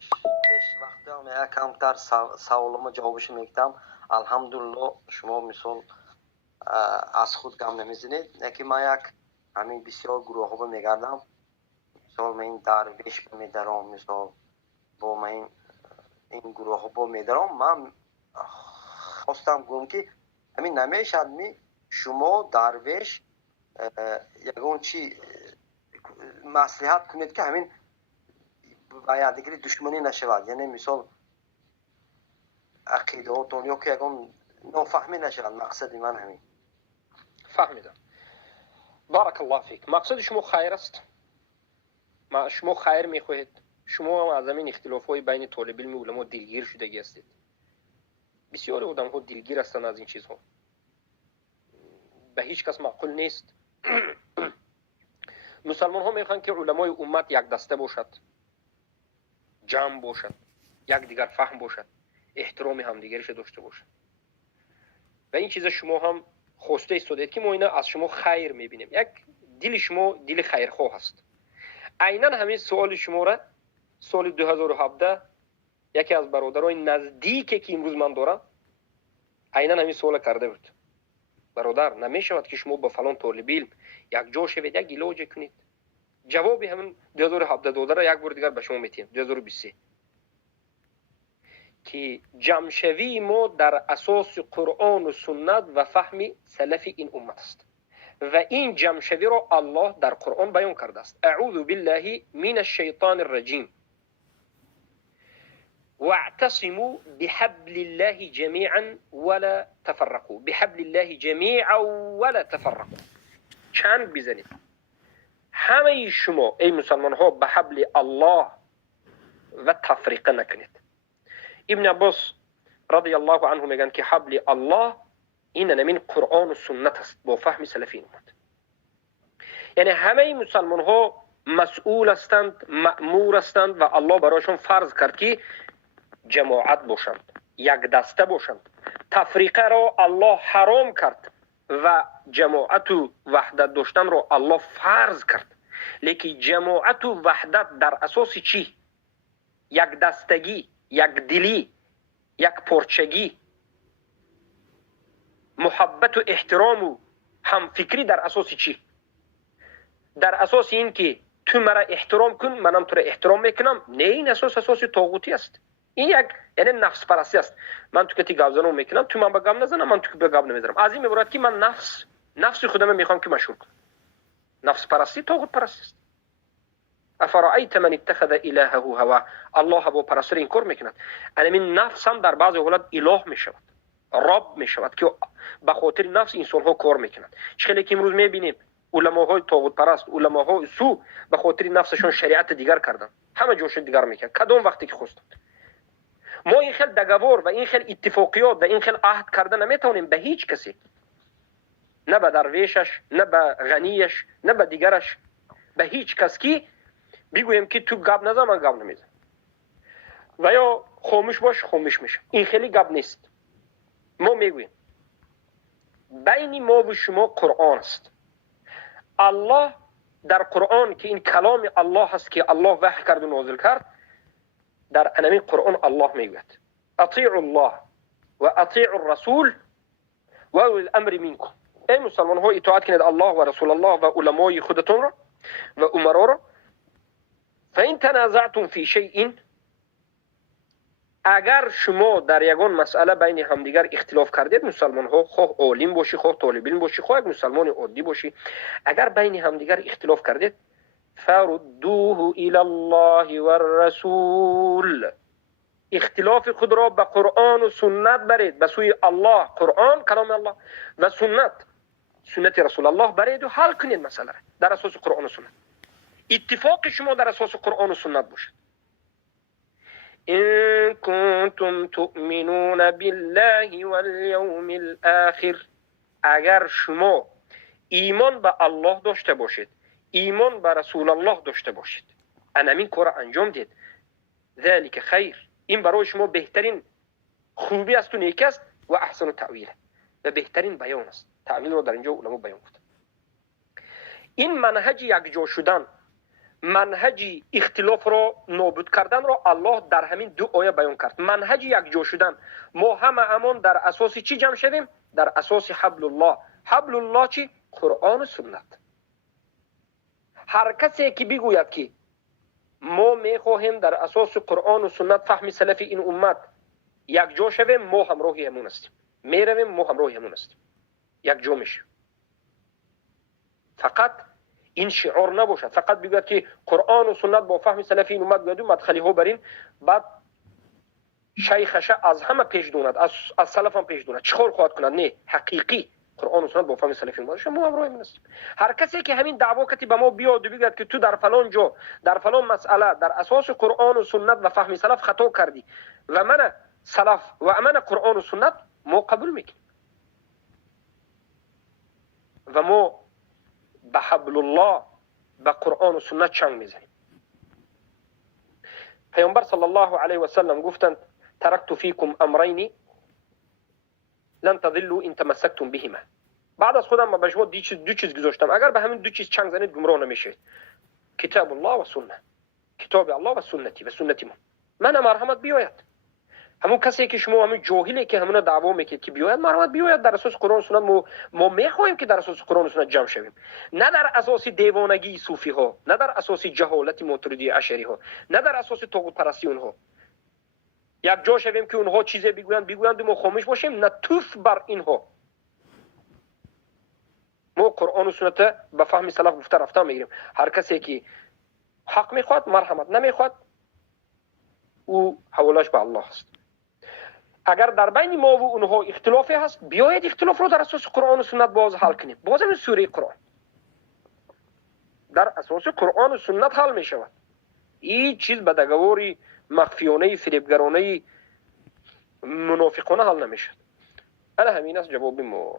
پیش وقتا من کمتر سوالم جوابش میگم. الحمدلله شما مثال از خود گم نمیزنید. یکی من همین بسیار گروه ها میگردم. مثال من درویش میدارم، مثال با من این گروه ها با میدارم. من خواستم گم که همین نمیشد شما درویش یکون چی مصلحت کنید که همین باید دیگری دشمنی نشود. یعنی مثال عقیداتون یا که یکون نفهمی نشود. مقصد من همین. فهمیدم. بارک الله فیک. مقصد شما خیر است. شما خیر میخواهید. شما هم از همین اختلاف های بین طالب علم و علما دلگیر شدگی هستید. بسیار آدم ها دلگیر هستند از این چیزها. به هیچ کس معقول نیست. مسلمان ها میخوان که علمای امت یک دسته باشد، جمع باشد، یک دیگر فهم باشد، احترام همدیگرش داشته باشد. و این چیز شما هم خواسته استودید که ما اینا از شما خیر میبینیم. یک دل شما دل خیرخواه است. عیناً همین سوال شما را سال 2017 یکی از برادرای نزدیکی که امروز من دارم عیناً همین سوال کرده بود. برادر نمیشود که شما با فلان طالب علم یک جا شوید، یک علاج کنید. جوابی همین 2017 داده را یک بار دیگر به شما میتیم. 2023 که جمع ما در اساس قرآن و سنت و فهم سلف این امت است. و این جمع شوی را الله در قرآن بیان کرده است. اعوذ بالله من الشیطان الرجیم واعتصموا بحبل الله جميعا ولا تفرقوا. بحبل الله جميعا ولا تفرقوا. چند بزنید. همه شما ای مسلمان ها به حبل الله و تفریقه نکنید. ابن عباس رضی الله عنه میگن که حبل الله این نمین قرآن و سنت است با فهم سلفی امت. یعنی همه مسلمان ها مسئول هستند، مأمور هستند و الله برایشان فرض کرد که جماعت باشند، یک دسته باشند. تفریقه را الله حرام کرد و جماعت و وحدت داشتن را الله فرض کرد. لیکن جماعت و وحدت در اساس چی؟ یک دستگی، یک دلی، یک پرچگی، محبت و احترام و همفکری در اساس چی؟ در اساس این که تو مرا احترام کن منم تو را احترام میکنم؟ نه، این اساس طاغوتی است. این یک یعنی نفس پرستی است. من تو کتی گاو زنم میکنم، تو من به گاو نزنم، من تو به گاو نمیزنم. از این میبرد که من نفس خودم میخوام که مشهور کنم. نفس پرستی طاغوت پرستی است. افرأیت من اتخذ الهه هوا. الله هوا پرستی این کار میکند. این نفس هم در بعض حالات اله میشود، رب میشود که به خاطر نفس انسان ها کار میکنند. خیلی که امروز میبینیم علماهای طاغوت پرست، علماهای سو به خاطر نفسشون شریعت دیگر کردن، همه جوش دیگر میکنن کدام وقتی که خواستند. ما این خیل دگوار و این خیل اتفاقیات و این خیل عهد کردن نمیتونیم به هیچ کسی، نه به درویشش، نه به غنیش، نه به دیگرش، به هیچ کس که بگویم که تو گپ نزن من گپ نمیزنم و یا خاموش باش خاموش میشه. این خیلی گپ نیست. ما میگویم بین ما و شما قرآن است. الله در قرآن که این کلام الله هست که الله وحی کرد و نازل کرد، در انمی قرآن الله میگوید اطیعوا الله و اطیعوا الرسول و اولی الامر منکم. ای مسلمان ها اطاعت کنید الله و رسول الله و علمای خودتون را و امرا را. فإن تنازعتم فی شیء، اگر شما در یگان مسئله بین همدیگر اختلاف کردید، مسلمان ها خواه عالم باشی، خواه طالب علم باشی، خواه یک مسلمان عادی باشی، اگر بین همدیگر اختلاف کردید فردوه الی الله و الرسول، اختلاف خود را به قرآن و سنت برید، به سوی الله، قرآن کلام الله و سنت رسول الله برید و حل کنید مسئله در اساس قرآن و سنت. اتفاق شما در اساس قرآن و سنت باشد. ان کنتم تؤمنون بالله والیوم الاخر، اگر شما ایمان به الله داشته باشید، ایمان به رسول الله داشته باشید، انمین کار انجام دید، ذلك خیر، این برای شما بهترین خوبی است و نیکی است و احسن تعویل و بهترین بیان است. تعویل رو در اینجا علما بیان کرد. این منهج یک جا شدن منهج اختلاف را نابود کردن را الله در همین دو آیه بیان کرد. منهج یک جا شدن، ما همه امان در اساس چی جمع شویم؟ در اساس حبل الله. حبل الله چی؟ قرآن و سنت. هر کسی که بگوید که ما میخواهیم در اساس قرآن و سنت فهم سلف این امت یک جا شویم، ما همراه همون هستیم، میرویم، ما همراه همون هستیم، یک جا میشیم. فقط این شعار نباشد، فقط بگوید که قرآن و سنت با فهم سلف این امت بیاد و مدخلی ها برین، بعد شیخش از همه پیش دوند، از سلف هم پیش دوند، چخور خواهد کند؟ نه، حقیقی قرآن و سنت با فهم سلف این امت ما همراه همون هستیم. هر کسی که همین دعوا کتی به ما بیاد و بگوید که تو در فلان جا در فلان مسئله در اساس قرآن و سنت و فهم سلف خطا کردی و من سلف و من قرآن و سنت، ما قبول میکنیم و ما به حبل الله به قرآن و سنت چنگ میزنیم. پیامبر صلی الله علیه و سلم گفتند ترکت فیکم امرین لن تضلوا ان تمسکتم بهما. بعد از خودم به شما دو چیز گذاشتم، اگر به همین دو چیز چنگ زنید گمراه نمیشید. کتاب الله و سنت، کتاب الله و سنتی، و سنتی من مرحمت بیاید. همون کسی که شما همون جاهلی که همون دعوا میکنید که بیاید، مرحمت بیاید. در اساس قرآن و سنت ما میخواهیم که در اساس قرآن و سنت جمع شویم، نه در اساس دیوانگی صوفی ها، نه در اساس جهالت ماتریدی اشعری ها، نه در اساس طاغوت پرستی اونها. یک جا شویم که اونها چیزی بگویند و ما خاموش باشیم، نه توف بر اینها. ما قرآن و سنت به فهم سلف گفته رفته میگیریم. هر کسی که حق میخواد مرحمت، نمیخواد او حوالش به الله است. اگر در بین ما و اونها اختلافی هست، بیایید اختلاف رو در اساس قرآن و سنت باز حل کنیم. باز این سوره قرآن در اساس قرآن و سنت حل می شود. این چیز به دگواری مخفیانه فریبگرانه منافقانه حل نمی شود. همین است جواب ما.